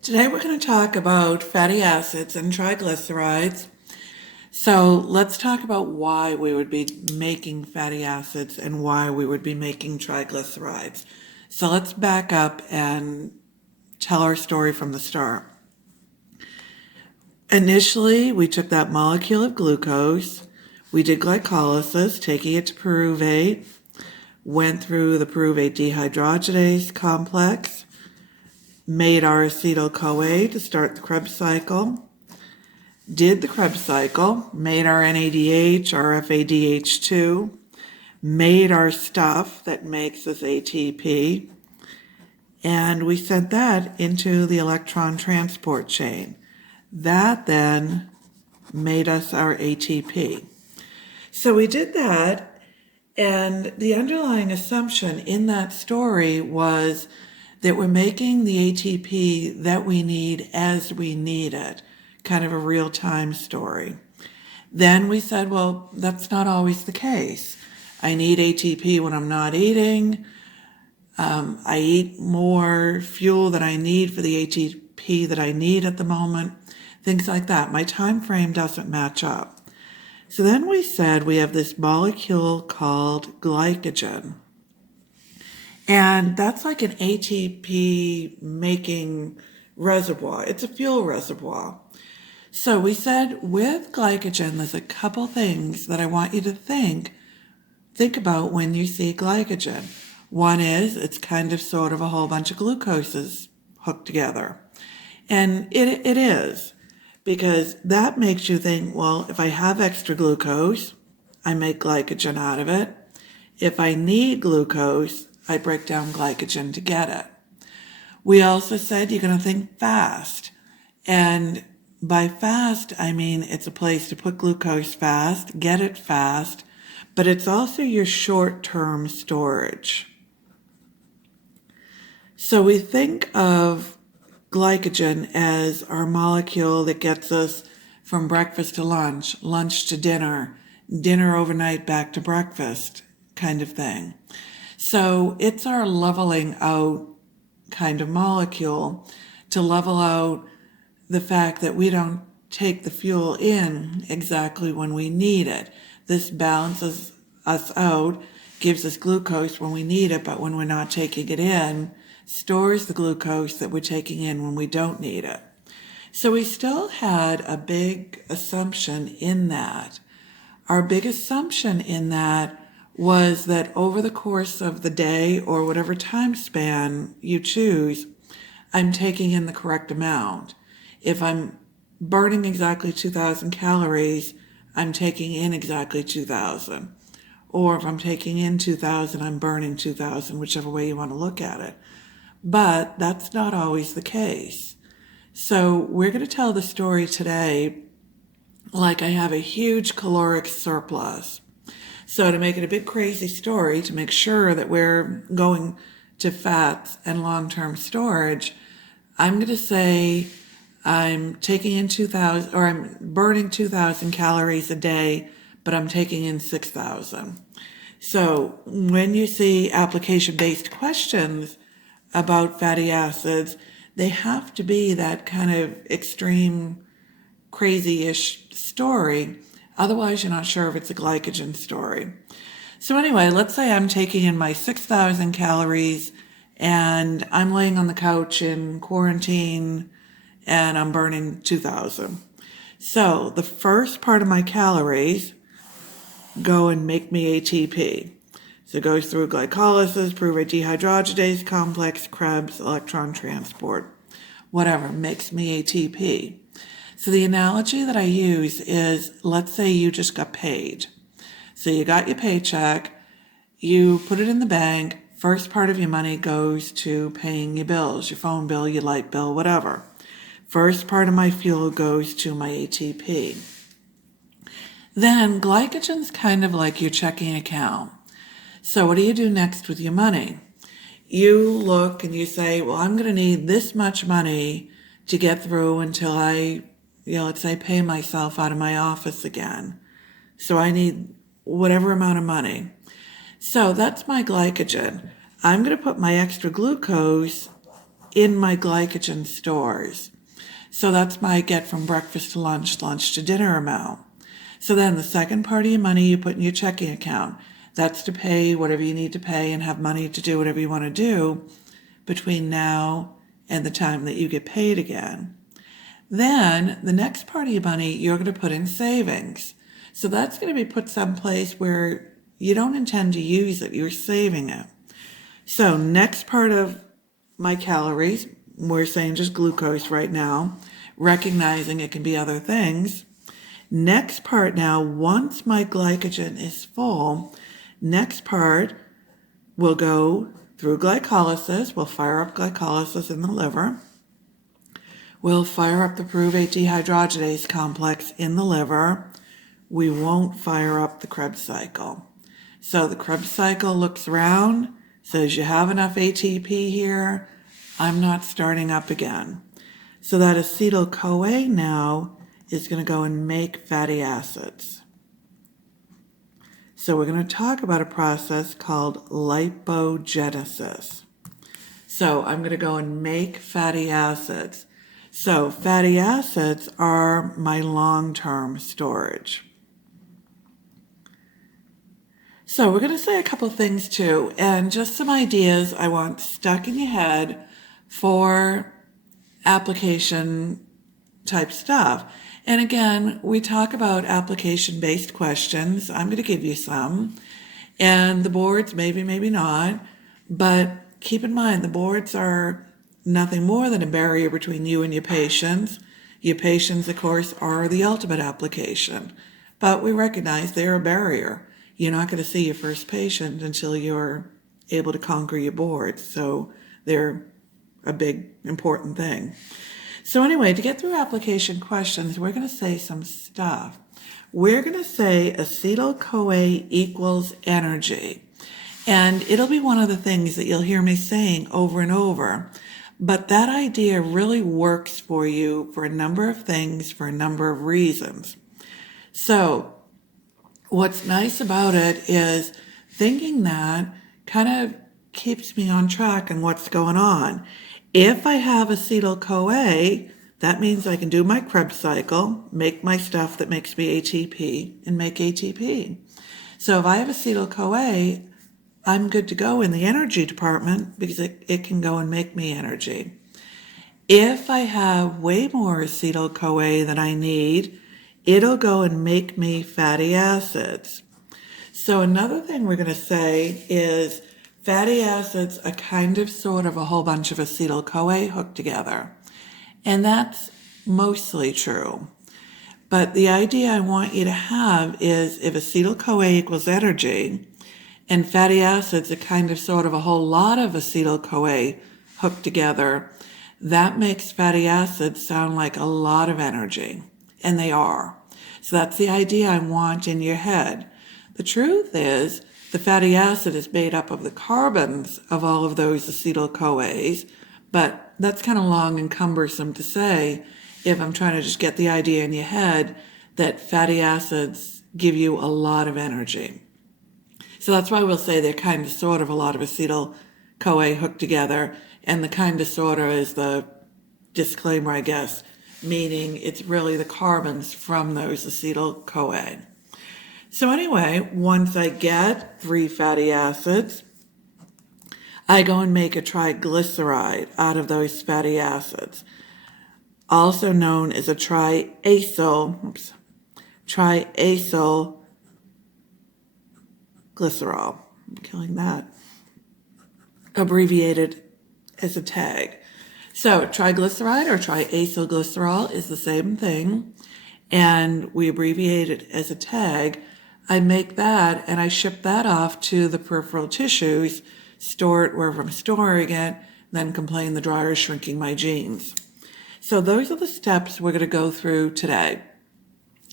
Today we're going to talk about fatty acids and triglycerides. So let's talk about why we would be making fatty acids and why we would be making triglycerides. So let's back up and tell our story from the start. Initially, we took that molecule of glucose, we did glycolysis, taking it to pyruvate, went through the pyruvate dehydrogenase complex, made our acetyl-CoA to start the Krebs cycle, did the Krebs cycle, made our NADH, our FADH2, made our stuff that makes us ATP, and we sent that into the electron transport chain. That then made us our ATP. So we did that, and the underlying assumption in that story was that we're making the ATP that we need as we need it, kind of a real-time story. Then we said, well, that's not always the case. I need ATP when I'm not eating. I eat more fuel than I need for the ATP that I need at the moment. Things like that. My time frame doesn't match up. So then we said we have this molecule called glycogen. And that's like an ATP making reservoir. It's a fuel reservoir. So we said with glycogen, there's a couple things that I want you to think about when you see glycogen. One is it's kind of sort of a whole bunch of glucoses hooked together. And it is, because that makes you think, well, if I have extra glucose, I make glycogen out of it. If I need glucose, I break down glycogen to get it. We also said you're going to think fast. And by fast, I mean it's a place to put glucose fast, get it fast, but it's also your short-term storage. So we think of glycogen as our molecule that gets us from breakfast to lunch, lunch to dinner, dinner overnight back to breakfast kind of thing. So it's our leveling out kind of molecule to level out the fact that we don't take the fuel in exactly when we need it. This balances us out, gives us glucose when we need it, but when we're not taking it in, stores the glucose that we're taking in when we don't need it. So we still had a big assumption in that. Our big assumption in that was that over the course of the day or whatever time span you choose, I'm taking in the correct amount. If I'm burning exactly 2,000 calories, I'm taking in exactly 2,000. Or if I'm taking in 2,000, I'm burning 2,000, whichever way you want to look at it. But that's not always the case. So we're going to tell the story today like I have a huge caloric surplus. So to make it a big crazy story, to make sure that we're going to fats and long-term storage, I'm going to say I'm taking in 2,000, or I'm burning 2,000 calories a day, but I'm taking in 6,000. So when you see application-based questions about fatty acids, they have to be that kind of extreme, crazy-ish story. Otherwise, you're not sure if it's a glycogen story. So anyway, let's say I'm taking in my 6,000 calories and I'm laying on the couch in quarantine and I'm burning 2,000. So the first part of my calories go and make me ATP. So it goes through glycolysis, pyruvate dehydrogenase complex, Krebs, electron transport, whatever, makes me ATP. So the analogy that I use is, let's say you just got paid. So you got your paycheck, you put it in the bank, first part of your money goes to paying your bills, your phone bill, your light bill, whatever. First part of my fuel goes to my ATP. Then glycogen's kind of like your checking account. So what do you do next with your money? You look and you say, well, I'm going to need this much money to get through until I, let's say pay myself out of my office again. So I need whatever amount of money. So that's my glycogen. I'm going to put my extra glucose in my glycogen stores. So that's my get from breakfast to lunch, lunch to dinner amount. So then the second part of your money you put in your checking account. That's to pay whatever you need to pay and have money to do whatever you want to do between now and the time that you get paid again. Then the next part of your money you're going to put in savings. So that's going to be put someplace where you don't intend to use it. You're saving it. So next part of my calories, we're saying just glucose right now, recognizing it can be other things. Next part now, once my glycogen is full, next part will go through glycolysis. We'll fire up glycolysis in the liver. We'll fire up the pyruvate dehydrogenase complex in the liver. We won't fire up the Krebs cycle. So the Krebs cycle looks around, says you have enough ATP here. I'm not starting up again. So that acetyl-CoA now is going to go and make fatty acids. So we're going to talk about a process called lipogenesis. So I'm going to go and make fatty acids. So fatty acids are my long-term storage. So we're going to say a couple things too, and just some ideas I want stuck in your head for application type stuff. And again, we talk about application-based questions. I'm going to give you some. And the boards, maybe, maybe not. But keep in mind, the boards are nothing more than a barrier between you and your patients. Your patients, of course, are the ultimate application. But we recognize they're a barrier. You're not going to see your first patient until you're able to conquer your boards. So they're a big, important thing. So anyway, to get through application questions, we're going to say some stuff. We're going to say acetyl-CoA equals energy. And it'll be one of the things that you'll hear me saying over and over. But that idea really works for you for a number of things, for a number of reasons. So what's nice about it is thinking that kind of keeps me on track on what's going on. If I have acetyl-CoA, that means I can do my Krebs cycle, make my stuff that makes me ATP, and make ATP. So if I have acetyl-CoA, I'm good to go in the energy department because it can go and make me energy. If I have way more acetyl-CoA than I need, it'll go and make me fatty acids. So another thing we're going to say is fatty acids are kind of sort of a whole bunch of acetyl-CoA hooked together. And that's mostly true. But the idea I want you to have is if acetyl-CoA equals energy and fatty acids are kind of sort of a whole lot of acetyl-CoA hooked together, that makes fatty acids sound like a lot of energy. And they are. So that's the idea I want in your head. The truth is, the fatty acid is made up of the carbons of all of those acetyl-CoAs, but that's kind of long and cumbersome to say if I'm trying to just get the idea in your head that fatty acids give you a lot of energy. So that's why we'll say they're kind of sort of a lot of acetyl-CoA hooked together, and the kind of sort of is the disclaimer, I guess, meaning it's really the carbons from those acetyl-CoA. So anyway, once I get 3 fatty acids, I go and make a triglyceride out of those fatty acids, also known as a triacyl glycerol. I'm killing that. Abbreviated as a tag. So triglyceride or triacylglycerol is the same thing, and we abbreviate it as a tag. I make that and I ship that off to the peripheral tissues, store it wherever I'm storing it, then complain the dryer is shrinking my jeans. So those are the steps we're going to go through today.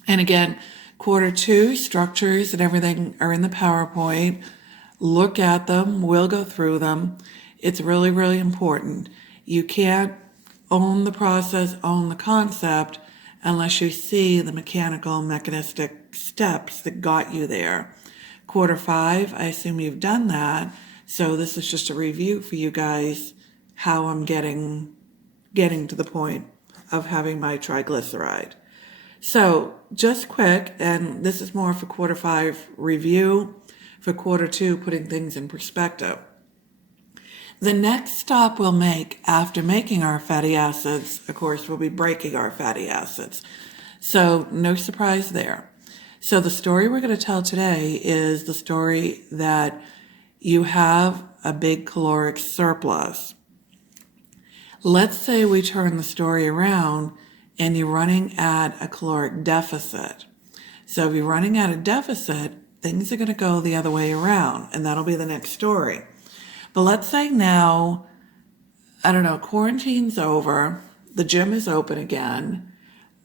And again, quarter 2 structures and everything are in the PowerPoint. Look at them. We'll go through them. It's really, really important. You can't own the process, own the concept, unless you see the mechanical, mechanistic steps that got you there. Quarter 5, I assume you've done that. So this is just a review for you guys how I'm getting to the point of having my triglyceride. So just quick, and this is more for quarter 5 review, for quarter 2 putting things in perspective. The next stop we'll make after making our fatty acids, of course, will be breaking our fatty acids. So no surprise there. So the story we're going to tell today is the story that you have a big caloric surplus. Let's say we turn the story around and you're running at a caloric deficit. So if you're running at a deficit, things are going to go the other way around, and that'll be the next story. But let's say now, I don't know, quarantine's over, the gym is open again,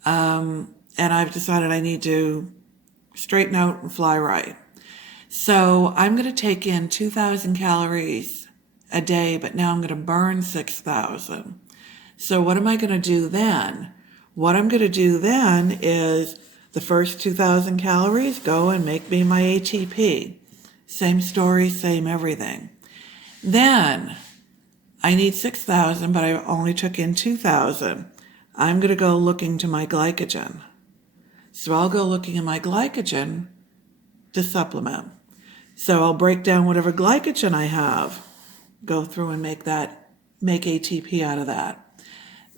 and I've decided I need to straighten out and fly right. So I'm going to take in 2,000 calories a day, but now I'm going to burn 6,000. So what am I going to do then? What I'm going to do then is the first 2,000 calories go and make me my ATP. Same story, same everything. Then I need 6,000, but I only took in 2,000. I'm going to go looking to my glycogen. So I'll go looking at my glycogen to supplement. So I'll break down whatever glycogen I have, go through and make ATP out of that.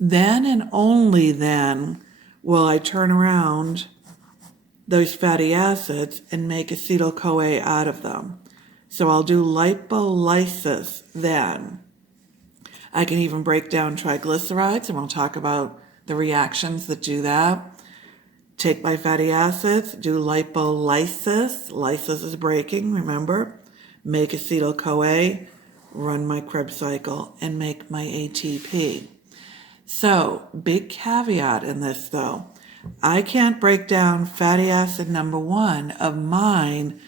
Then and only then will I turn around those fatty acids and make acetyl-CoA out of them. So I'll do lipolysis then. I can even break down triglycerides, and we'll talk about the reactions that do that. Take my fatty acids, do lipolysis. Lysis is breaking, remember? Make acetyl-CoA, run my Krebs cycle, and make my ATP. So, big caveat in this though. I can't break down fatty acid number 1 of mine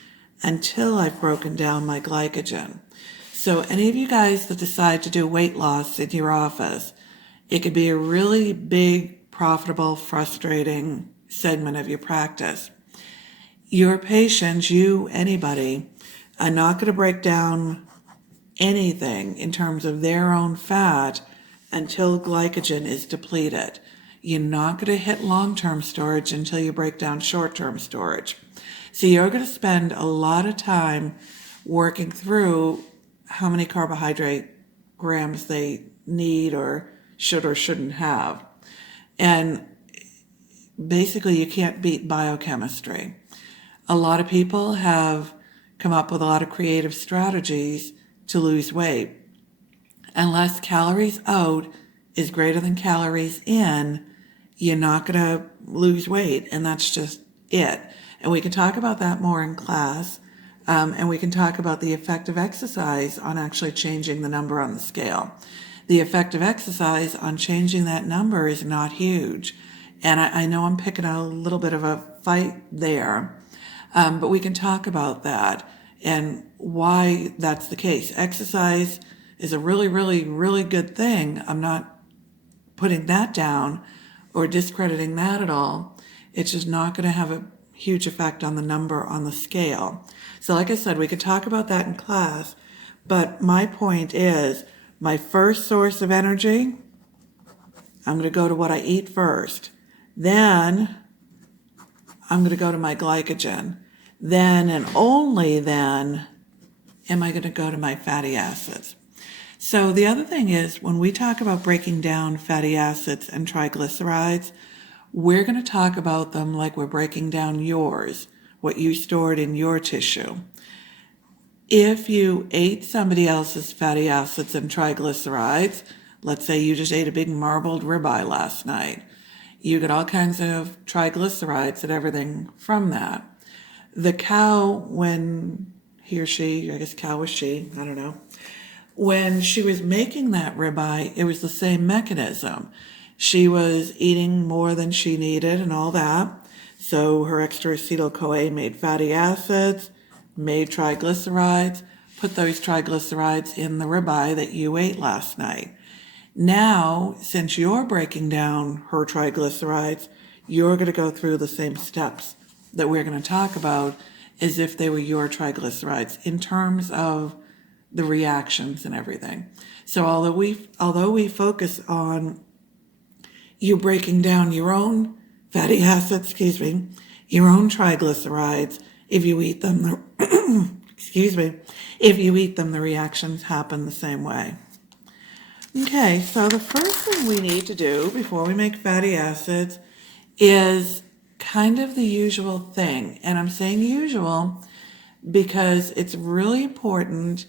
until I've broken down my glycogen. So any of you guys that decide to do weight loss in your office, it could be a really big, profitable, frustrating segment of your practice. Your patients, you, anybody, are not going to break down anything in terms of their own fat until glycogen is depleted. You're not going to hit long-term storage until you break down short-term storage. So you're going to spend a lot of time working through how many carbohydrate grams they need or should or shouldn't have. And basically you can't beat biochemistry. A lot of people have come up with a lot of creative strategies to lose weight. Unless calories out is greater than calories in, you're not going to lose weight, and that's just it. And we can talk about that more in class, and we can talk about the effect of exercise on actually changing the number on the scale. The effect of exercise on changing that number is not huge, and I know I'm picking a little bit of a fight there, but we can talk about that and why that's the case. Exercise is a really, really, really good thing. I'm not putting that down or discrediting that at all. It's just not going to have a huge effect on the number on the scale. So like I said, we could talk about that in class, but my point is my first source of energy, I'm going to go to what I eat first. Then I'm going to go to my glycogen. Then and only then am I going to go to my fatty acids. So the other thing is, when we talk about breaking down fatty acids and triglycerides, we're going to talk about them like we're breaking down yours, what you stored in your tissue. If you ate somebody else's fatty acids and triglycerides, let's say you just ate a big marbled ribeye last night, you get all kinds of triglycerides and everything from that. The cow, when he or she, I guess cow was she, I don't know, when she was making that ribeye, it was the same mechanism. She was eating more than she needed and all that. So her extra acetyl-CoA made fatty acids, made triglycerides, put those triglycerides in the ribeye that you ate last night. Now, since you're breaking down her triglycerides, you're going to go through the same steps that we're going to talk about as if they were your triglycerides in terms of the reactions and everything. So although we focus on you breaking down your own fatty acids, your own triglycerides, if you eat them, if you eat them, the reactions happen the same way. Okay, so the first thing we need to do before we make fatty acids is kind of the usual thing. And I'm saying usual because it's really important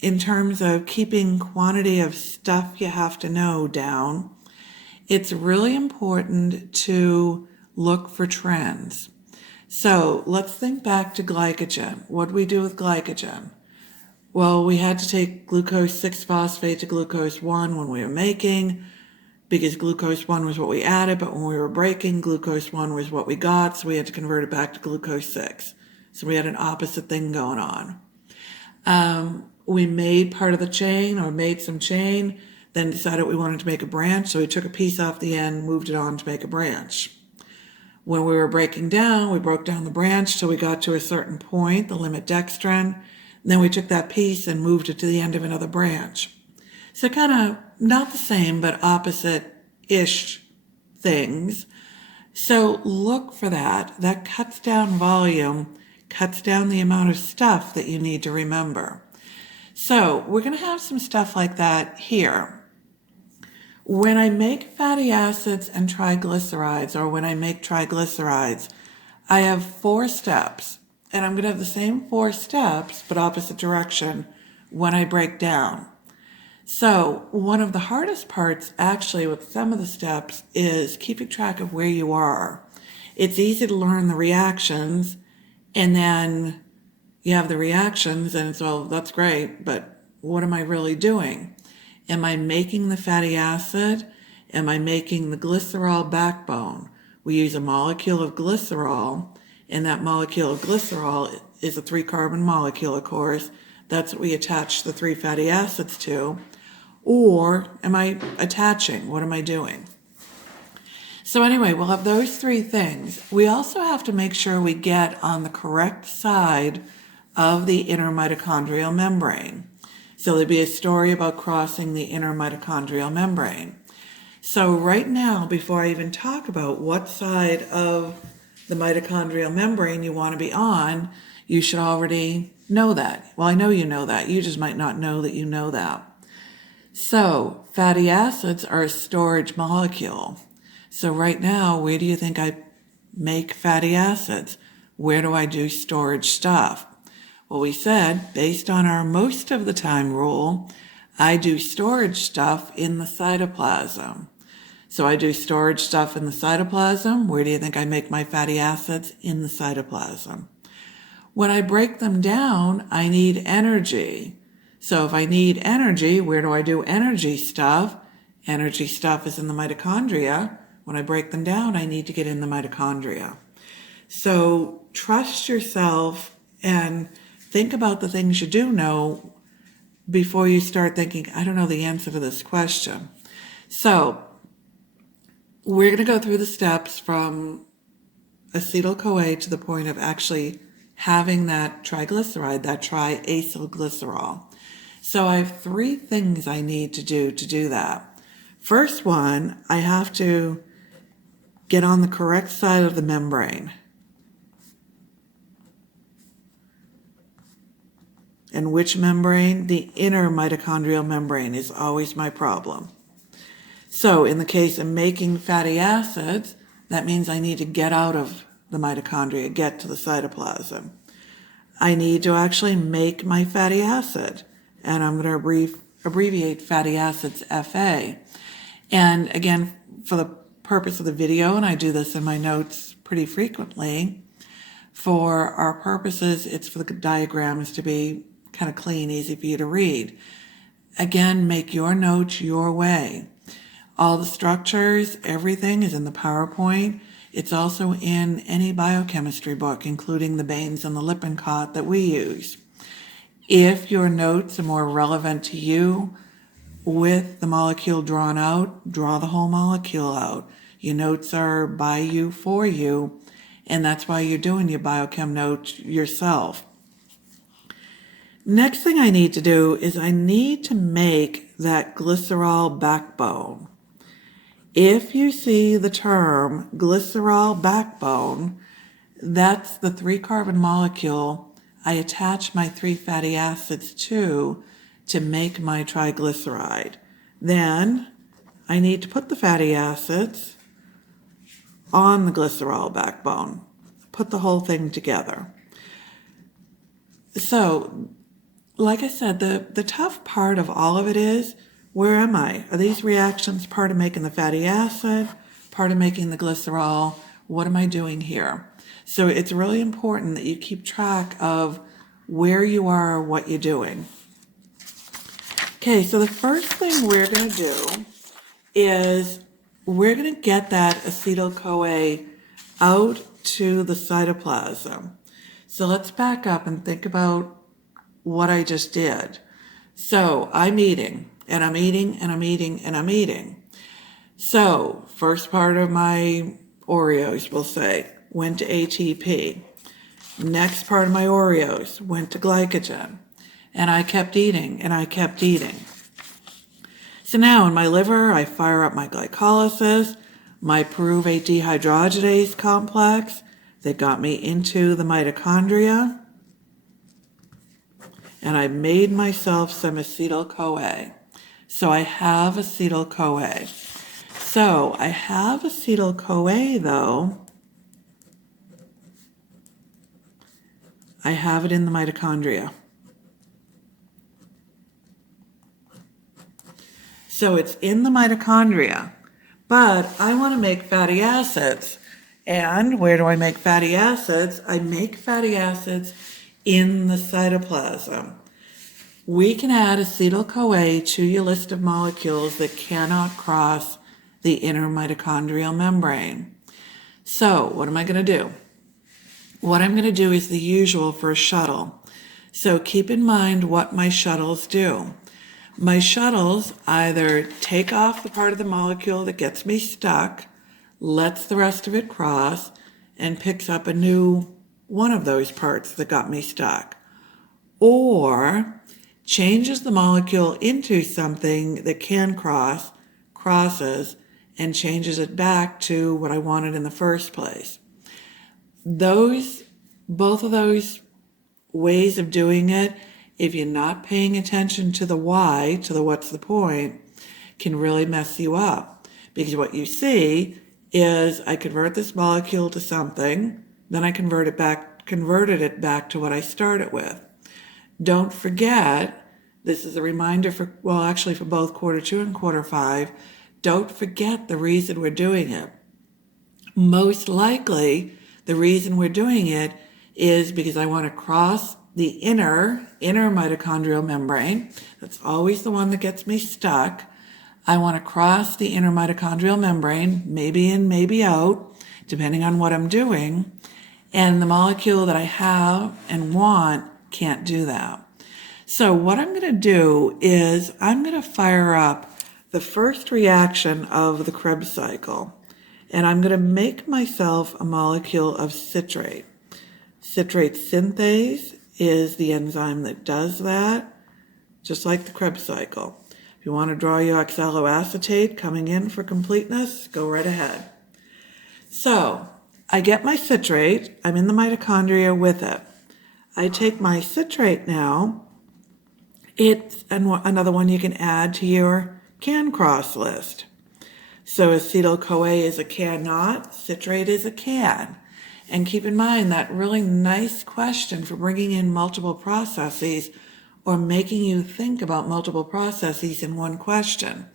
in terms of keeping quantity of stuff you have to know down. It's really important to look for trends. So let's think back to glycogen. What do we do with glycogen? Well, we had to take glucose 6-phosphate to glucose 1 when we were making, because glucose 1 was what we added, but when we were breaking, glucose 1 was what we got, so we had to convert it back to glucose 6. So we had an opposite thing going on. We made part of the chain, or made some chain, then decided we wanted to make a branch, so we took a piece off the end, moved it on to make a branch. When we were breaking down, we broke down the branch till we got to a certain point, the limit dextrin. Then we took that piece and moved it to the end of another branch. So kind of not the same, but opposite-ish things. So look for that. That cuts down volume, cuts down the amount of stuff that you need to remember. So we're going to have some stuff like that here. When I make fatty acids and triglycerides, or when I make triglycerides, I have 4 steps. And I'm going to have the same 4 steps, but opposite direction when I break down. So one of the hardest parts, actually, with some of the steps is keeping track of where you are. It's easy to learn the reactions, and then you have the reactions, and it's, well, that's great, but what am I really doing? Am I making the fatty acid? Am I making the glycerol backbone? We use a molecule of glycerol, and that molecule of glycerol is a 3-carbon molecule, of course. That's what we attach the 3 fatty acids to. Or am I attaching? What am I doing? So anyway, we'll have those 3 things. We also have to make sure we get on the correct side of the inner mitochondrial membrane. So there'd be a story about crossing the inner mitochondrial membrane. So right now, before I even talk about what side of the mitochondrial membrane you want to be on, you should already know that. Well, I know you know that. You just might not know that you know that. So fatty acids are a storage molecule. So right now, where do you think I make fatty acids? Where do I do storage stuff? Well, we said, based on our most of the time rule, I do storage stuff in the cytoplasm. So I do storage stuff in the cytoplasm. Where do you think I make my fatty acids? In the cytoplasm. When I break them down, I need energy. So if I need energy, where do I do energy stuff? Energy stuff is in the mitochondria. When I break them down, I need to get in the mitochondria. So trust yourself and think about the things you do know before you start thinking, I don't know the answer to this question. So we're going to go through the steps from acetyl-CoA to the point of actually having that triglyceride, that triacylglycerol. So I have 3 things I need to do that. First one, I have to get on the correct side of the membrane. And which membrane? The inner mitochondrial membrane is always my problem. So in the case of making fatty acids, that means I need to get out of the mitochondria, get to the cytoplasm. I need to actually make my fatty acid, and I'm going to abbreviate fatty acids FA. And again, for the purpose of the video, and I do this in my notes pretty frequently, for our purposes, it's for the diagrams to be kind of clean, easy for you to read. Again, make your notes your way. All the structures, everything is in the PowerPoint. It's also in any biochemistry book, including the Baines and the Lippincott that we use. If your notes are more relevant to you with the molecule drawn out, draw the whole molecule out. Your notes are by you, for you, and that's why you're doing your biochem notes yourself. Next thing I need to do is I need to make that glycerol backbone. If you see the term glycerol backbone, that's the 3-carbon molecule I attach my 3 fatty acids to make my triglyceride. Then I need to put the fatty acids on the glycerol backbone, put the whole thing together. So, like I said, the tough part of all of it is, where am I? Are these reactions part of making the fatty acid, part of making the glycerol? What am I doing here? So it's really important that you keep track of where you are, what you're doing. Okay, so the first thing we're going to do is we're going to get that acetyl-CoA out to the cytoplasm. So let's back up and think about what I just did. So I'm eating, and I'm eating, and I'm eating, and I'm eating. So first part of my Oreos, we'll say, went to ATP. Next part of my Oreos went to glycogen. And I kept eating, and I kept eating. So now in my liver, I fire up my glycolysis, my pyruvate dehydrogenase complex that got me into the mitochondria. And I made myself some acetyl-CoA. So I have acetyl-CoA. So I have acetyl-CoA, though. I have it in the mitochondria. So it's in the mitochondria, but I want to make fatty acids. And where do I make fatty acids? I make fatty acids in the cytoplasm. We can add acetyl-CoA to your list of molecules that cannot cross the inner mitochondrial membrane. So what am I going to do? What I'm going to do is the usual for a shuttle. So keep in mind what my shuttles do. My shuttles either take off the part of the molecule that gets me stuck, lets the rest of it cross, and picks up a new one of those parts that got me stuck, or changes the molecule into something that can crosses, and changes it back to what I wanted in the first place. Both of those ways of doing it, if you're not paying attention to the why, to the what's the point, can really mess you up. Because what you see is I convert this molecule to something, then I converted it back to what I started with. Don't forget, this is a reminder for both quarter 2 and quarter 5, don't forget the reason we're doing it. Most likely, the reason we're doing it is because I want to cross the inner mitochondrial membrane. That's always the one that gets me stuck. I want to cross the inner mitochondrial membrane, maybe in, maybe out, depending on what I'm doing. And the molecule that I have and want can't do that. So what I'm going to do is I'm going to fire up the first reaction of the Krebs cycle. And I'm going to make myself a molecule of citrate. Citrate synthase is the enzyme that does that, just like the Krebs cycle. If you want to draw your oxaloacetate coming in for completeness, go right ahead. So I get my citrate. I'm in the mitochondria with it. I take my citrate now. It's another one you can add to your can cross list. So acetyl-CoA is a cannot, citrate is a can. And keep in mind that really nice question for bringing in multiple processes or making you think about multiple processes in one question.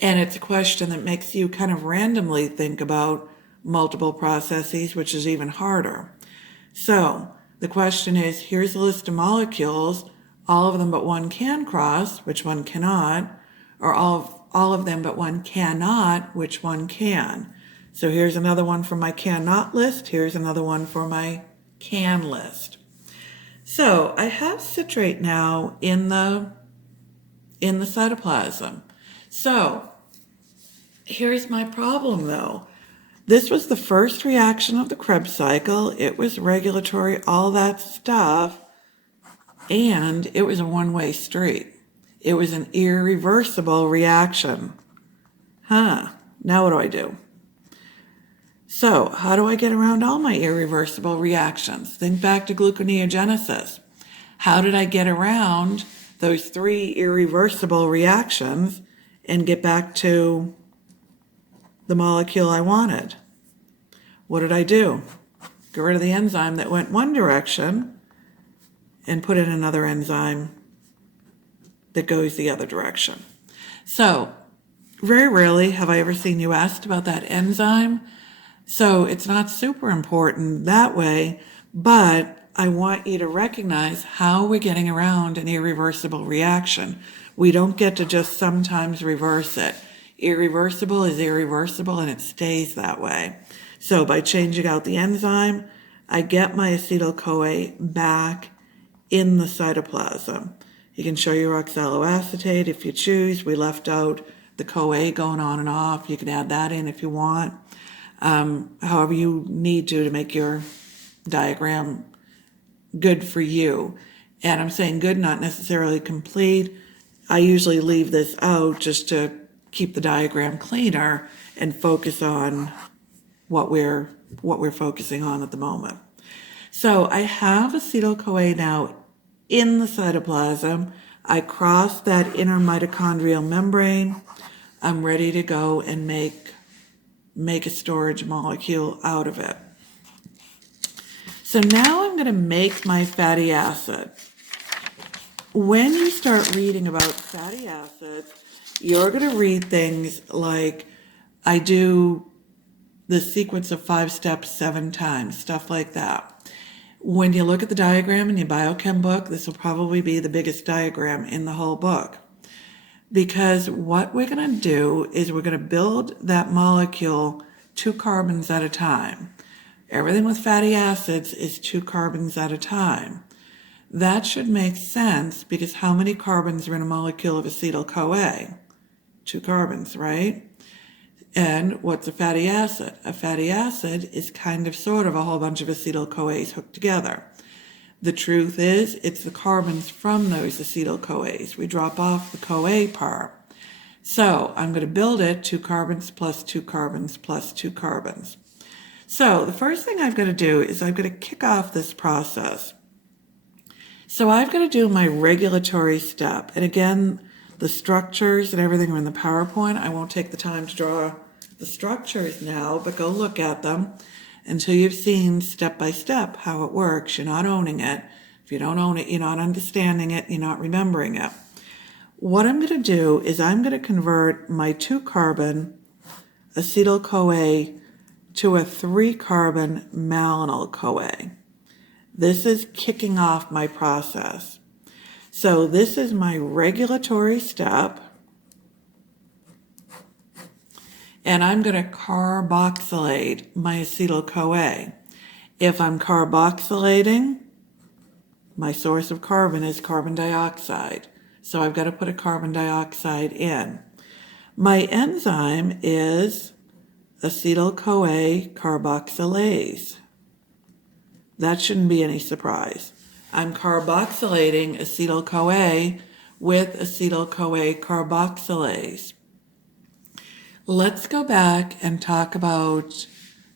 And it's a question that makes you kind of randomly think about multiple processes, which is even harder. So the question is, here's a list of molecules, all of them but one can cross, which one cannot, or all of them but one cannot, which one can. So here's another one for my cannot list. Here's another one for my can list. So I have citrate now in the cytoplasm. So here's my problem though. This was the first reaction of the Krebs cycle. It was regulatory, all that stuff. And it was a one-way street. It was an irreversible reaction. Now what do I do? So how do I get around all my irreversible reactions? Think back to gluconeogenesis. How did I get around those 3 irreversible reactions and get back to the molecule I wanted? What did I do? Get rid of the enzyme that went one direction and put in another enzyme that goes the other direction. So very rarely have I ever seen you asked about that enzyme. So it's not super important that way, but I want you to recognize how we're getting around an irreversible reaction. We don't get to just sometimes reverse it. Irreversible is irreversible and it stays that way. So by changing out the enzyme, I get my acetyl-CoA back in the cytoplasm. You can show your oxaloacetate if you choose. We left out the CoA going on and off. You can add that in if you want. However you need to make your diagram good for you. And I'm saying good, not necessarily complete. I usually leave this out just to keep the diagram cleaner and focus on what we're focusing on at the moment. So I have acetyl-CoA now in the cytoplasm. I cross that inner mitochondrial membrane. I'm ready to go and make a storage molecule out of it. So now I'm going to make my fatty acid. When you start reading about fatty acids, you're going to read things like, I do the sequence of 5 steps 7 times, stuff like that. When you look at the diagram in your biochem book, this will probably be the biggest diagram in the whole book. Because what we're going to do is we're going to build that molecule 2 carbons at a time. Everything with fatty acids is 2 carbons at a time. That should make sense because how many carbons are in a molecule of acetyl-CoA? 2 carbons, right? And what's a fatty acid? A fatty acid is kind of sort of a whole bunch of acetyl-CoAs hooked together. The truth is, it's the carbons from those acetyl-CoAs. We drop off the CoA part. So I'm going to build it 2 carbons plus 2 carbons plus 2 carbons. So the first thing I've got to do is I've got to kick off this process. So I've got to do my regulatory step. And again, the structures and everything are in the PowerPoint. I won't take the time to draw the structures now, but go look at them until you've seen step by step how it works. You're not owning it. If you don't own it, you're not understanding it, you're not remembering it. What I'm going to do is I'm going to convert my 2 carbon acetyl-CoA to a 3 carbon malonyl-CoA. This is kicking off my process. So this is my regulatory step. And I'm going to carboxylate my acetyl-CoA. If I'm carboxylating, my source of carbon is carbon dioxide. So I've got to put a carbon dioxide in. My enzyme is acetyl-CoA carboxylase. That shouldn't be any surprise. I'm carboxylating acetyl-CoA with acetyl-CoA carboxylase. Let's go back and talk about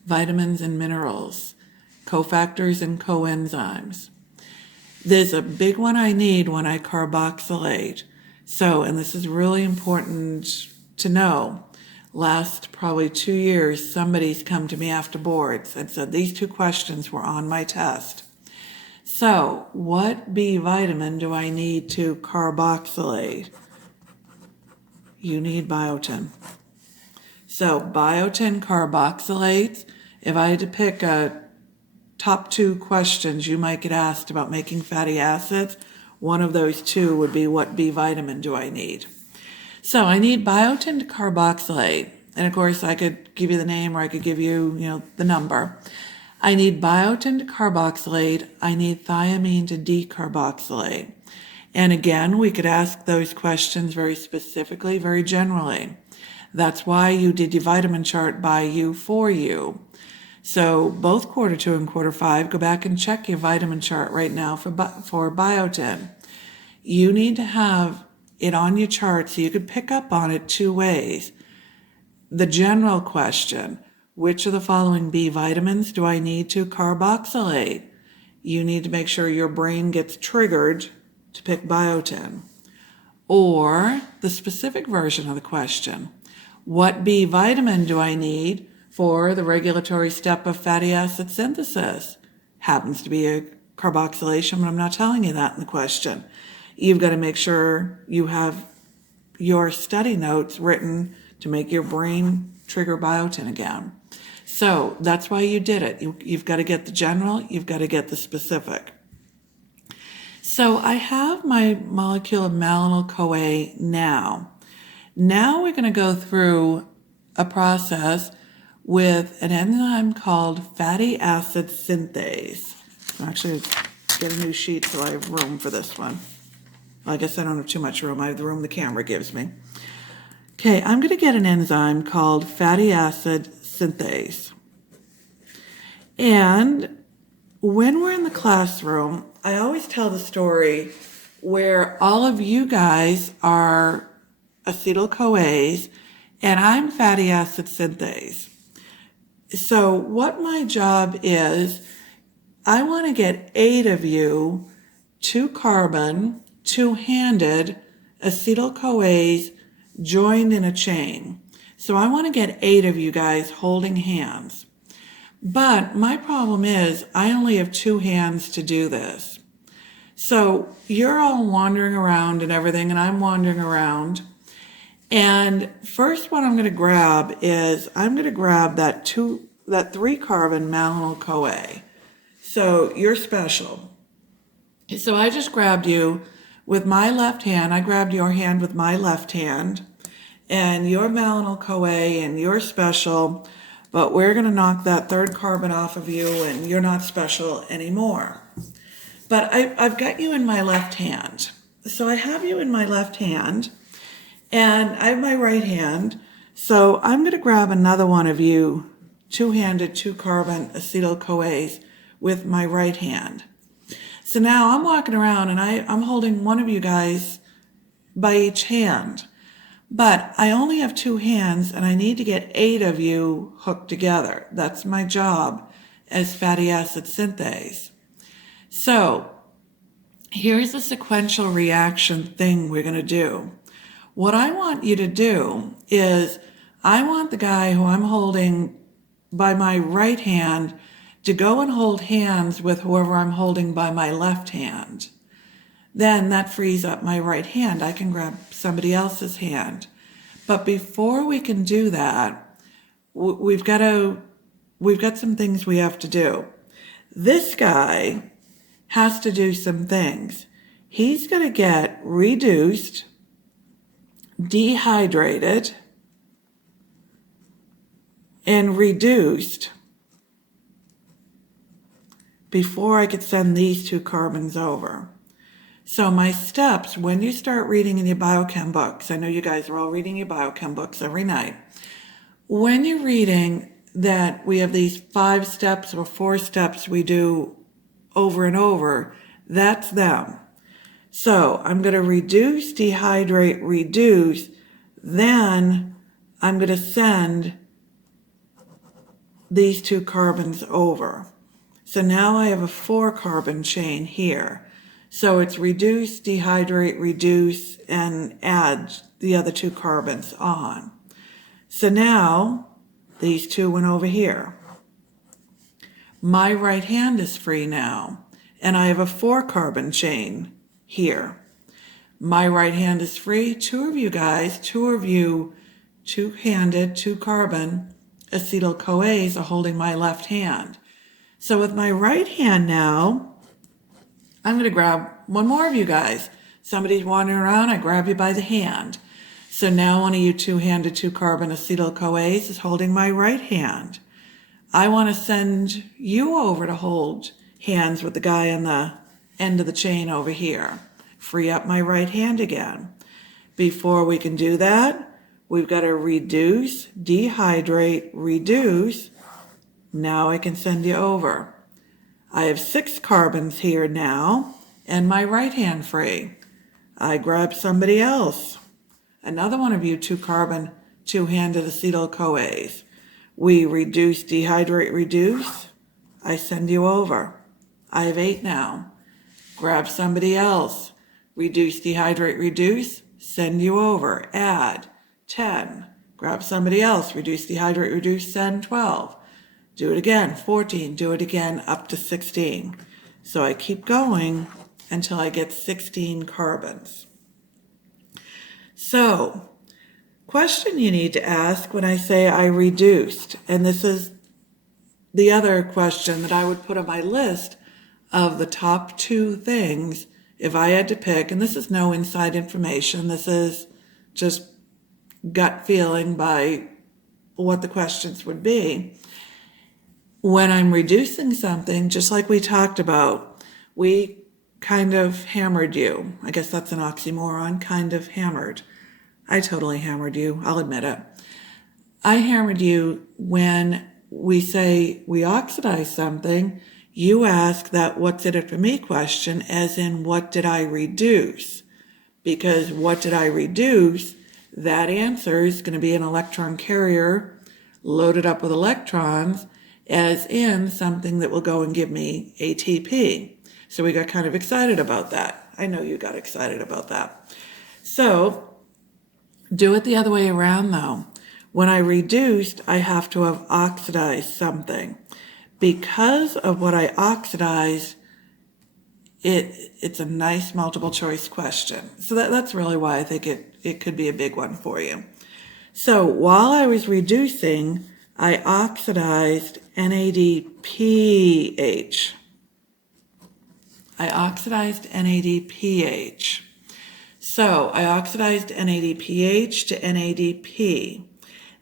vitamins and minerals, cofactors and coenzymes. There's a big one I need when I carboxylate. So, and this is really important to know, last probably 2 years, somebody's come to me after boards and said these 2 questions were on my test. So, what B vitamin do I need to carboxylate? You need biotin. So, biotin carboxylates. If I had to pick a top 2 questions you might get asked about making fatty acids, one of those 2 would be, what B vitamin do I need? So I need biotin to carboxylate. And of course, I could give you the name or I could give you, the number. I need biotin to carboxylate. I need thiamine to decarboxylate. And again, we could ask those questions very specifically, very generally. That's why you did your vitamin chart by you for you. So both quarter 2 and quarter 5, go back and check your vitamin chart right now for biotin. You need to have it on your chart so you could pick up on it two ways. The general question, which of the following B vitamins do I need to carboxylate? You need to make sure your brain gets triggered to pick biotin. Or the specific version of the question, what B vitamin do I need for the regulatory step of fatty acid synthesis? Happens to be a carboxylation, but I'm not telling you that in the question. You've got to make sure you have your study notes written to make your brain trigger biotin again. So that's why you did it. You've got to get the general, you've got to get the specific. So I have my molecule of malonyl-CoA now. Now we're going to go through a process with an enzyme called fatty acid synthase. I'll actually get a new sheet so I have room for this one. Well, I guess I don't have too much room. I have the room the camera gives me. Okay, I'm going to get an enzyme called fatty acid synthase. And when we're in the classroom, I always tell the story where all of you guys are acetyl-CoAs and I'm fatty acid synthase. So what my job is, I want to get 8 of you 2-carbon, 2-handed acetyl-CoAs joined in a chain. So I want to get 8 of you guys holding hands. But my problem is I only have 2 hands to do this. So you're all wandering around and everything, and I'm wandering around. And first what I'm going to grab is I'm going to grab that 3-carbon malonyl-CoA. So you're special. So I just grabbed you with my left hand. I grabbed your hand with my left hand. And you're malonyl-CoA and you're special. But we're going to knock that 3rd carbon off of you and you're not special anymore. But I've got you in my left hand. So I have you in my left hand and I have my right hand. So I'm going to grab another one of you 2-handed 2-carbon acetyl-CoAs with my right hand. So now I'm walking around and I'm holding one of you guys by each hand. But I only have 2 hands and I need to get 8 of you hooked together. That's my job as fatty acid synthase. So here's the sequential reaction thing we're going to do. What I want you to do is I want the guy who I'm holding by my right hand to go and hold hands with whoever I'm holding by my left hand. Then that frees up my right hand. I can grab somebody else's hand. But before we can do that, we've got some things we have to do. This guy has to do some things. He's going to get reduced, dehydrated, and reduced before I could send these 2 carbons over. So my steps, when you start reading in your biochem books, I know you guys are all reading your biochem books every night. When you're reading that we have these 5 steps or 4 steps we do over and over, that's them. So I'm going to reduce, dehydrate, reduce, then I'm going to send these 2 carbons over. So now I have a 4-carbon chain here. So it's reduce, dehydrate, reduce, and add the other 2 carbons on. So now these 2 went over here. My right hand is free now, and I have a 4-carbon chain here. My right hand is free. 2 of you guys, 2 of you 2-handed, 2-carbon acetyl-CoAs are holding my left hand. So with my right hand now, I'm going to grab one more of you guys. Somebody's wandering around, I grab you by the hand. So now one of you 2-handed 2-carbon acetyl-CoAs is holding my right hand. I want to send you over to hold hands with the guy on the end of the chain over here. Free up my right hand again. Before we can do that, we've got to reduce, dehydrate, reduce, Now I can send you over. I have 6 carbons here now, and my right hand free. I grab somebody else. Another one of you 2-carbon, 2-handed acetyl-CoAs. We reduce, dehydrate, reduce. I send you over. I have 8 now. Grab somebody else. Reduce, dehydrate, reduce. Send you over. Add 10. Grab somebody else. Reduce, dehydrate, reduce. Send 12. Do it again. 14. Do it again up to 16. So I keep going until I get 16 carbons. So, question you need to ask when I say I reduced, and this is the other question that I would put on my list of the top 2 things if I had to pick, and this is no inside information, this is just gut feeling by what the questions would be. When I'm reducing something, just like we talked about, we kind of hammered you. I guess that's an oxymoron, kind of hammered. I totally hammered you, I'll admit it. I hammered you when we say we oxidize something, you ask that what's in it for me question, as in what did I reduce? Because what did I reduce? That answer is going to be an electron carrier loaded up with electrons, as in something that will go and give me ATP. So we got kind of excited about that. I know you got excited about that. So do it the other way around though. When I reduced, I have to have oxidized something. Because of what I oxidized, it's a nice multiple choice question. So that's really why I think it could be a big one for you. So while I was reducing, I oxidized NADPH. I oxidized NADPH. So I oxidized NADPH to NADP.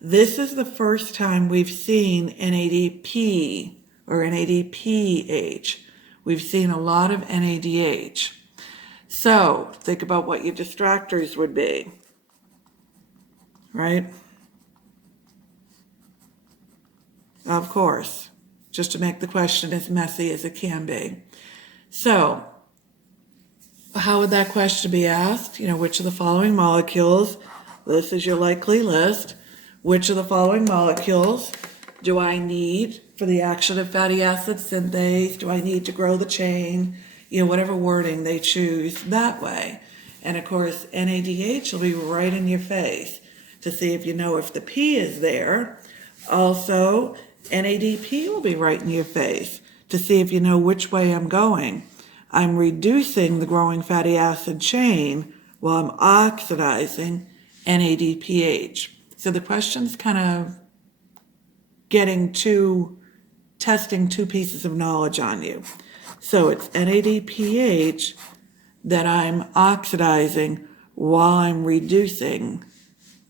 This is the first time we've seen NADP or NADPH. We've seen a lot of NADH. So think about what your distractors would be, right? Of course, just to make the question as messy as it can be. So how would that question be asked? Which of the following molecules, this is your likely list, which of the following molecules do I need for the action of fatty acid synthase? Do I need to grow the chain? Whatever wording they choose that way. And of course, NADH will be right in your face to see if you know if the P is there. Also, NADP will be right in your face to see if you know which way I'm going. I'm reducing the growing fatty acid chain while I'm oxidizing NADPH. So the question's kind of testing 2 pieces of knowledge on you. So it's NADPH that I'm oxidizing while I'm reducing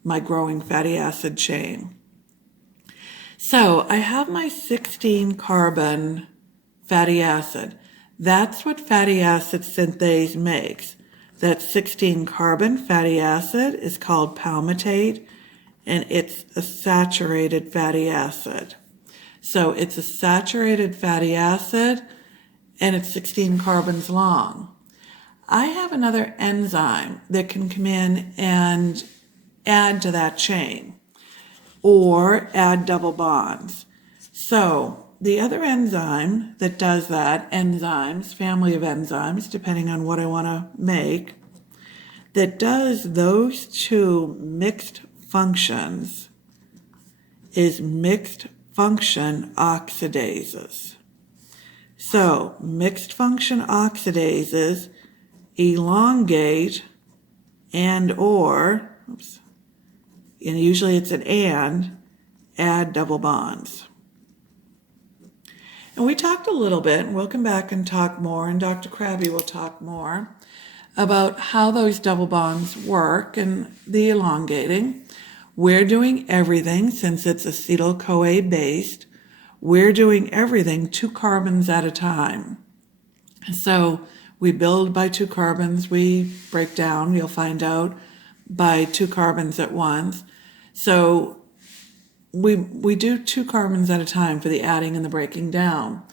my growing fatty acid chain. So I have my 16 carbon fatty acid. That's what fatty acid synthase makes. That 16 carbon fatty acid is called palmitate, and it's a saturated fatty acid. So it's a saturated fatty acid, and it's 16 carbons long. I have another enzyme that can come in and add to that chain, or add double bonds. So the other enzyme that does that, enzymes, family of enzymes, depending on what I want to make, that does those 2 mixed functions is mixed function oxidases. So mixed function oxidases elongate and usually it's an add double bonds. And we talked a little bit, and we'll come back and talk more, and Dr. Krabbe will talk more about how those double bonds work and the elongating. We're doing everything, since it's acetyl-CoA based, we're doing everything 2 carbons at a time. So we build by 2 carbons, we break down, you'll find out, by 2 carbons at once. So we do 2 carbons at a time for the adding and the breaking down.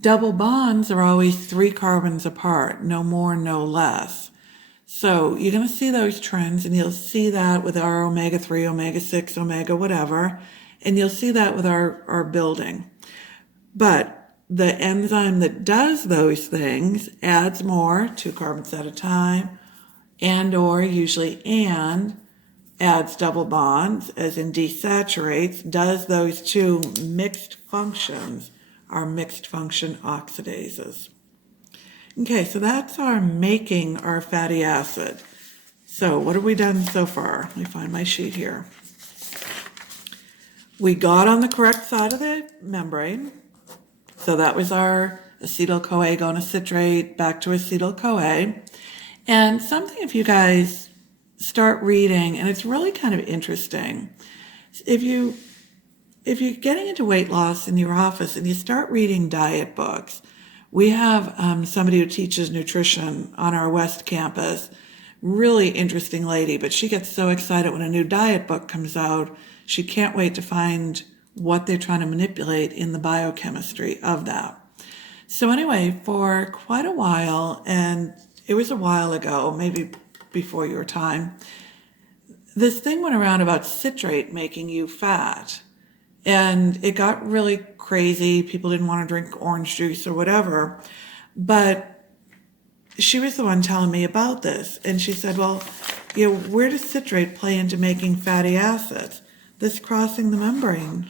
Double bonds are always 3 carbons apart, no more, no less. So you're going to see those trends, and you'll see that with our omega-3, omega-6, omega whatever, and you'll see that with our building. But the enzyme that does those things adds more, 2 carbons at a time, and or usually adds double bonds, as in desaturates, does those 2 mixed functions, are mixed function oxidases. Okay, so that's our making our fatty acid. So what have we done so far? Let me find my sheet here. We got on the correct side of the membrane. So that was our acetyl-CoA going to citrate, back to acetyl-CoA. And something, if you guys start reading, and it's really kind of interesting, if you're getting into weight loss in your office and you start reading diet books, we have somebody who teaches nutrition on our West Campus, really interesting lady, but she gets so excited when a new diet book comes out. She can't wait to find what they're trying to manipulate in the biochemistry of that. So anyway, for quite a while, and it was a while ago, maybe before your time, this thing went around about citrate making you fat. And it got really crazy. People didn't want to drink orange juice or whatever. But she was the one telling me about this. And she said, well, where does citrate play into making fatty acids? This crossing the membrane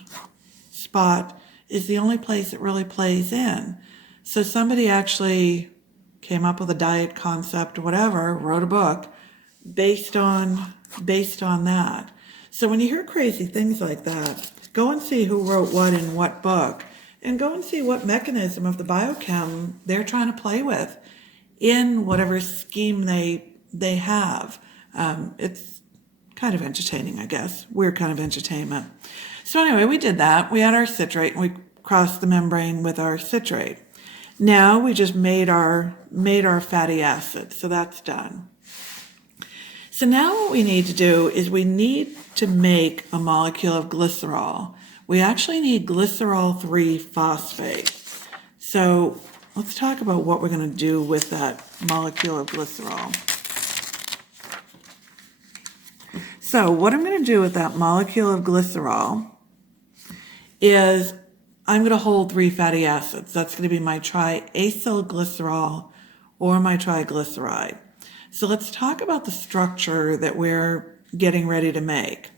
spot is the only place it really plays in. So somebody actually came up with a diet concept or whatever, wrote a book based on that. So when you hear crazy things like that, go and see who wrote what in what book, and go and see what mechanism of the biochem they're trying to play with in whatever scheme they have. It's kind of entertaining, I guess. Weird kind of entertainment. So anyway, we did that. We had our citrate, and we crossed the membrane with our citrate. Now we just made our fatty acid, so that's done. So now what we need to do is we need to make a molecule of glycerol. We actually need glycerol 3-phosphate. So let's talk about what we're going to do with that molecule of glycerol. So what I'm going to do with that molecule of glycerol is I'm going to hold 3 fatty acids. That's going to be my triacylglycerol or my triglyceride. So let's talk about the structure that we're getting ready to make.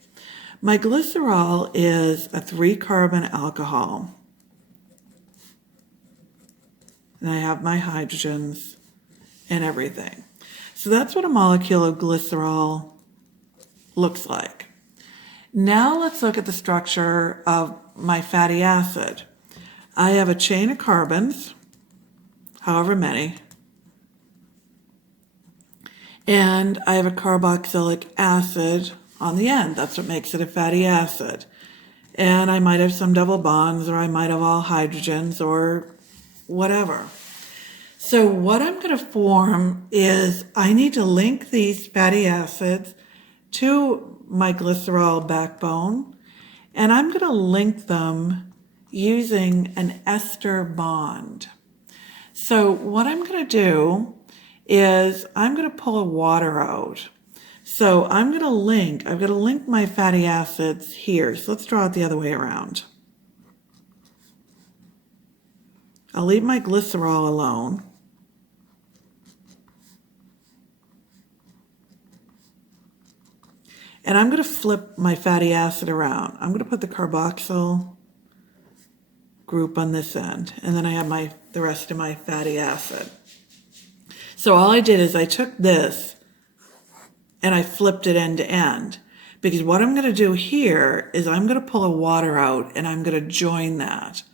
My glycerol is a 3-carbon alcohol. And I have my hydrogens and everything. So that's what a molecule of glycerol looks like. Now let's look at the structure of my fatty acid. I have a chain of carbons, however many, and I have a carboxylic acid on the end. That's what makes it a fatty acid. And I might have some double bonds, or I might have all hydrogens or whatever. So what I'm going to form is I need to link these fatty acids to my glycerol backbone, and I'm going to link them using an ester bond. So what I'm going to do is I'm going to pull a water out. So I've got to link my fatty acids here. So let's draw it the other way around. I'll leave my glycerol alone. And I'm going to flip my fatty acid around. I'm going to put the carboxyl group on this end. And then I have the rest of my fatty acid. So all I did is I took this and I flipped it end to end. Because what I'm going to do here is I'm going to pull a water out and I'm going to join that.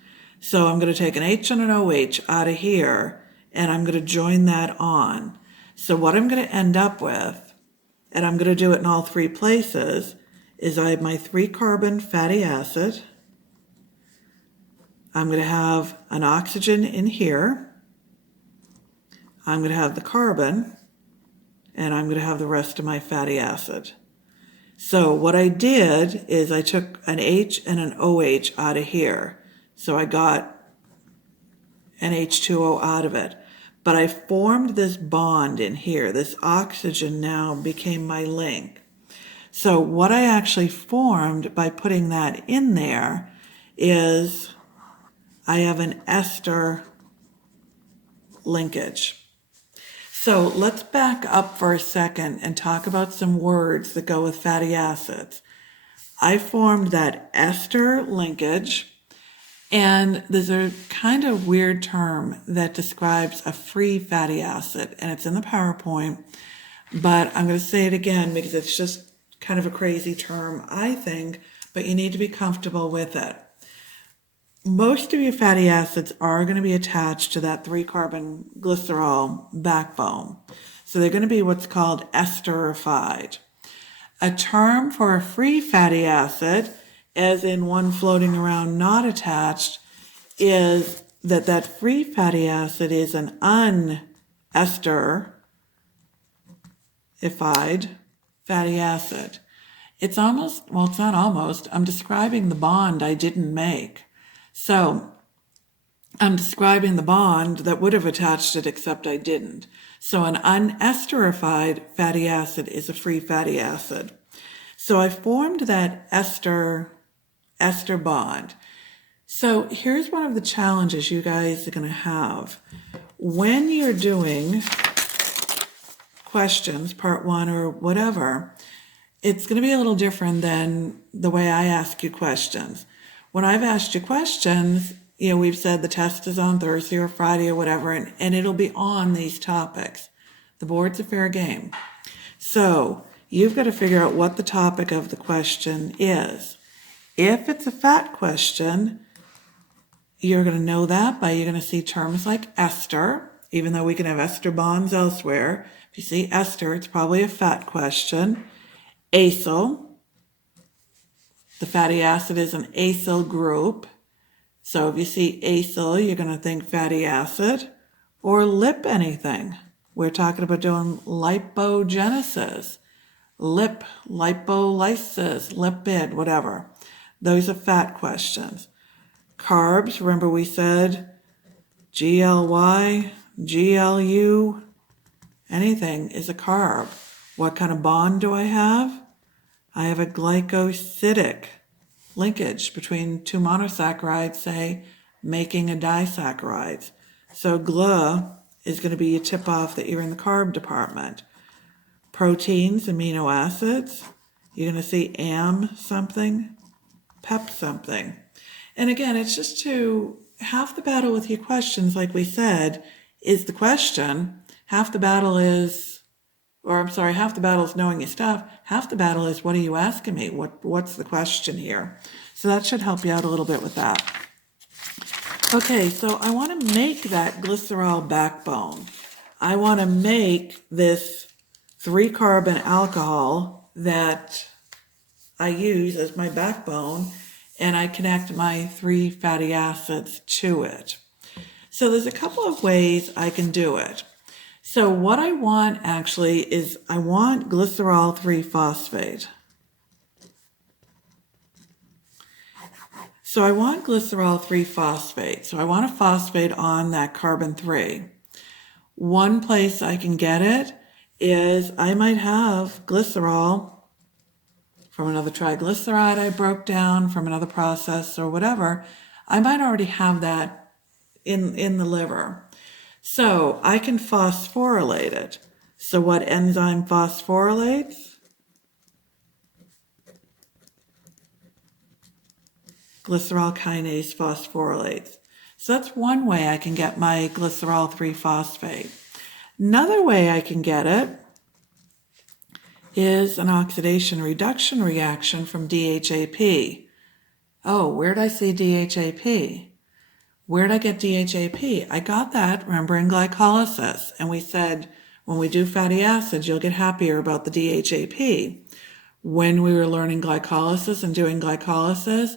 So I'm going to take an H and an OH out of here and I'm going to join that on. So what I'm going to end up with, and I'm going to do it in all 3 places, is I have my 3-carbon fatty acid. I'm going to have an oxygen in here. I'm going to have the carbon, and I'm going to have the rest of my fatty acid. So what I did is I took an H and an OH out of here. So I got an H2O out of it. But I formed this bond in here. This oxygen now became my link. So what I actually formed by putting that in there is I have an ester linkage. So let's back up for a second and talk about some words that go with fatty acids. I formed that ester linkage, and there's a kind of weird term that describes a free fatty acid, and it's in the PowerPoint, but I'm going to say it again because it's just kind of a crazy term, I think, but you need to be comfortable with it. Most of your fatty acids are going to be attached to that 3-carbon glycerol backbone. So they're going to be what's called esterified. A term for a free fatty acid, as in one floating around not attached, is that free fatty acid is an unesterified fatty acid. It's almost, well, it's not almost, I'm describing the bond I didn't make. So I'm describing the bond that would have attached it except I didn't. So an unesterified fatty acid is a free fatty acid. So I formed that ester bond. So here's one of the challenges you guys are going to have. When you're doing questions, part 1 or whatever, it's going to be a little different than the way I ask you questions. When I've asked you questions, we've said the test is on Thursday or Friday or whatever, and it'll be on these topics. The board's a fair game. So you've got to figure out what the topic of the question is. If it's a fat question, you're going to know that you're going to see terms like ester, even though we can have ester bonds elsewhere. If you see ester, it's probably a fat question. Acyl. The fatty acid is an acyl group. So if you see acyl, you're going to think fatty acid. Or lip anything. We're talking about doing lipogenesis. Lipolysis, lipid, whatever. Those are fat questions. Carbs, remember we said GLY, GLU, anything is a carb. What kind of bond do I have? I have a glycosidic linkage between 2 monosaccharides, say, making a disaccharide. So GLA is going to be your tip-off that you're in the carb department. Proteins, amino acids, you're going to see AM something, PEP something. And again, it's just half the battle with your questions, like we said, is the question. Half the battle is knowing your stuff. Half the battle is, what are you asking me? What's the question here? So that should help you out a little bit with that. Okay, so I want to make that glycerol backbone. I want to make this 3-carbon alcohol that I use as my backbone, and I connect my 3 fatty acids to it. So there's a couple of ways I can do it. So what I want actually is I want glycerol 3-phosphate. So I want glycerol 3-phosphate. So I want a phosphate on that carbon 3. One place I can get it is I might have glycerol from another triglyceride I broke down from another process or whatever. I might already have that in the liver. So I can phosphorylate it. So what enzyme phosphorylates? Glycerol kinase phosphorylates. So that's one way I can get my glycerol 3-phosphate. Another way I can get it is an oxidation reduction reaction from DHAP. Oh, where did I see DHAP? Where did I get DHAP? I got that, remember, in glycolysis. And we said, when we do fatty acids, you'll get happier about the DHAP. When we were learning glycolysis and doing glycolysis,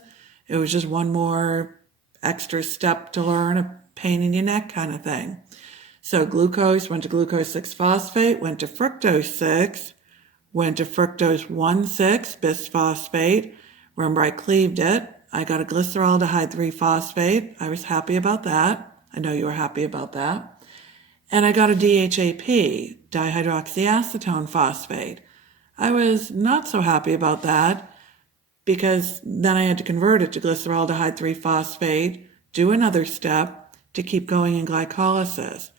it was just one more extra step to learn, a pain in your neck kind of thing. So glucose went to glucose 6-phosphate, went to fructose 6, went to fructose 1,6 bisphosphate. Remember, I cleaved it. I got a glyceraldehyde 3-phosphate. I was happy about that. I know you were happy about that. And I got a DHAP, dihydroxyacetone phosphate. I was not so happy about that because then I had to convert it to glyceraldehyde 3-phosphate, do another step to keep going in glycolysis.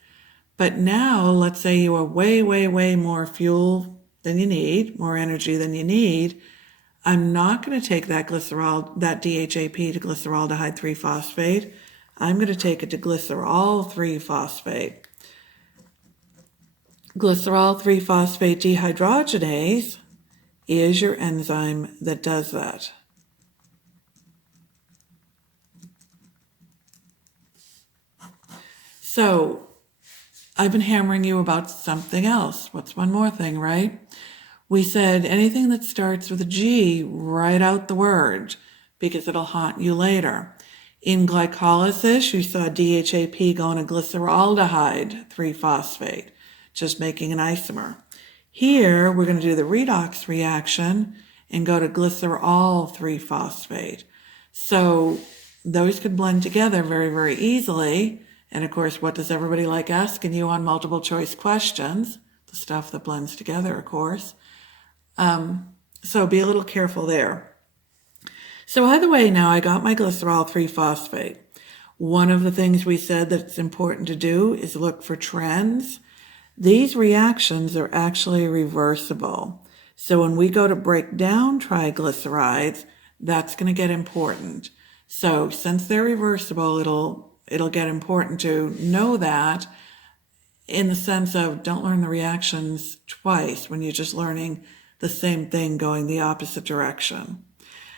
But now, let's say you are way, way, way more fuel than you need, more energy than you need. I'm not going to take that DHAP to glyceraldehyde 3-phosphate. I'm going to take it to glycerol 3-phosphate. Glycerol 3-phosphate dehydrogenase is your enzyme that does that. So, I've been hammering you about something else. What's one more thing, right? We said anything that starts with a G, write out the word because it'll haunt you later. In glycolysis, you saw DHAP going to glyceraldehyde 3-phosphate, just making an isomer. Here, we're going to do the redox reaction and go to glycerol 3-phosphate. So those could blend together very, very easily. And of course, what does everybody like asking you on multiple choice questions? The stuff that blends together, of course. So be a little careful there. So either way, now I got my glycerol 3-phosphate. One of the things we said that's important to do is look for trends. These reactions are actually reversible. So when we go to break down triglycerides, that's going to get important. So since they're reversible, it'll get important to know that, in the sense of don't learn the reactions twice when you're just learning the same thing going the opposite direction.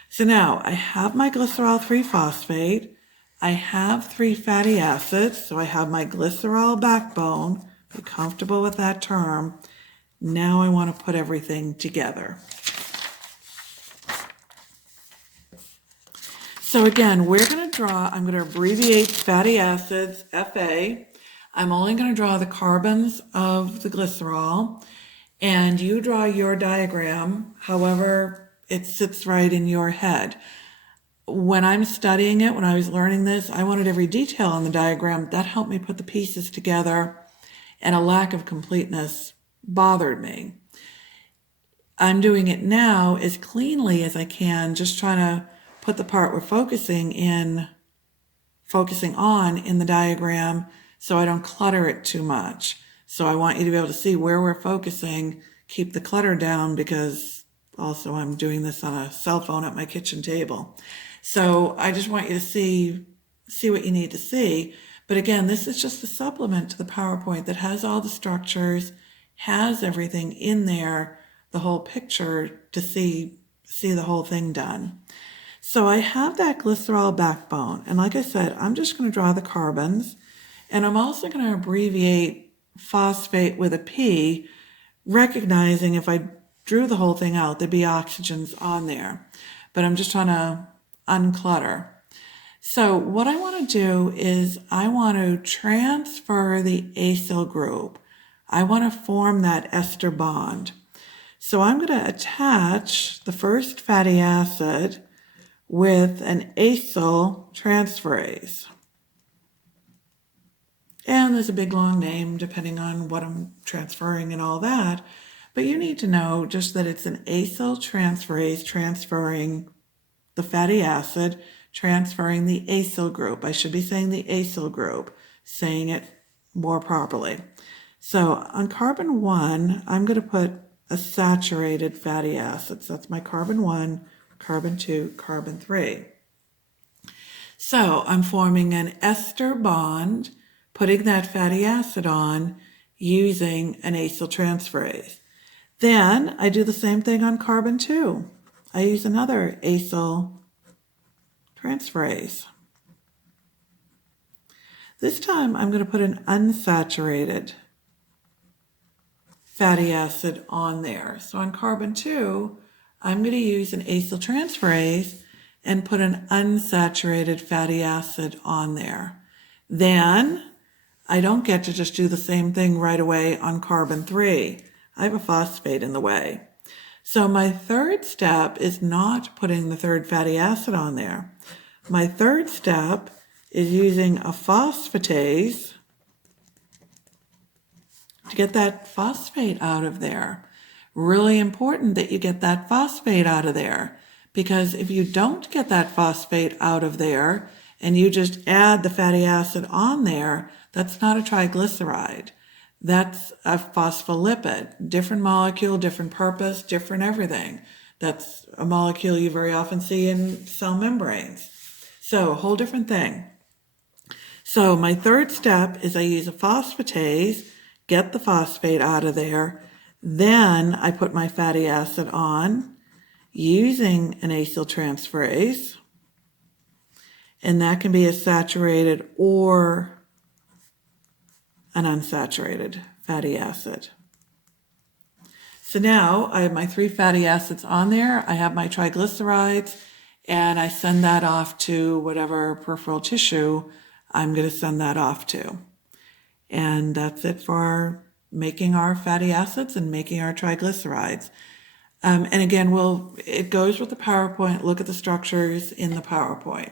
So now I have my glycerol 3-phosphate. I have 3 fatty acids. So I have my glycerol backbone. Be comfortable with that term. Now I want to put everything together. So again, I'm going to abbreviate fatty acids, FA. I'm only going to draw the carbons of the glycerol, and you draw your diagram however it sits right in your head. When I'm studying it, when I was learning this, I wanted every detail on the diagram. That helped me put the pieces together, and a lack of completeness bothered me. I'm doing it now as cleanly as I can, just trying to put the part we're focusing on in the diagram so I don't clutter it too much. So I want you to be able to see where we're focusing, keep the clutter down, because also I'm doing this on a cell phone at my kitchen table. So I just want you to see what you need to see. But again, this is just a supplement to the PowerPoint that has all the structures, has everything in there, the whole picture to see the whole thing done. So I have that glycerol backbone. And like I said, I'm just going to draw the carbons. And I'm also going to abbreviate phosphate with a P, recognizing if I drew the whole thing out, there'd be oxygens on there. But I'm just trying to unclutter. So what I want to do is I want to transfer the acyl group. I want to form that ester bond. So I'm going to attach the first fatty acid with an acyl transferase. And there's a big long name depending on what I'm transferring and all that. But you need to know just that it's an acyl transferase transferring the fatty acid, transferring the acyl group. I should be saying the acyl group, saying it more properly. So on carbon 1, I'm going to put a saturated fatty acid. So that's my carbon 1, carbon 2, carbon 3. So I'm forming an ester bond, putting that fatty acid on using an acyl transferase. Then I do the same thing on carbon 2. I use another acyl transferase. This time I'm going to put an unsaturated fatty acid on there. So on carbon 2, I'm going to use an acyl transferase and put an unsaturated fatty acid on there. Then I don't get to just do the same thing right away on carbon 3. I have a phosphate in the way. So my third step is not putting the third fatty acid on there. My third step is using a phosphatase to get that phosphate out of there. Really important that you get that phosphate out of there, because if you don't get that phosphate out of there and you just add the fatty acid on there, that's not a triglyceride. That's a phospholipid. Different molecule, different purpose, different everything. That's a molecule you very often see in cell membranes. So a whole different thing. So my third step is I use a phosphatase, get the phosphate out of there. Then I put my fatty acid on using an acyltransferase. And that can be a saturated or an unsaturated fatty acid. So now I have my 3 fatty acids on there. I have my triglycerides, and I send that off to whatever peripheral tissue I'm going to send that off to. And that's it for making our fatty acids and making our triglycerides. And again, it goes with the PowerPoint. Look at the structures in the PowerPoint.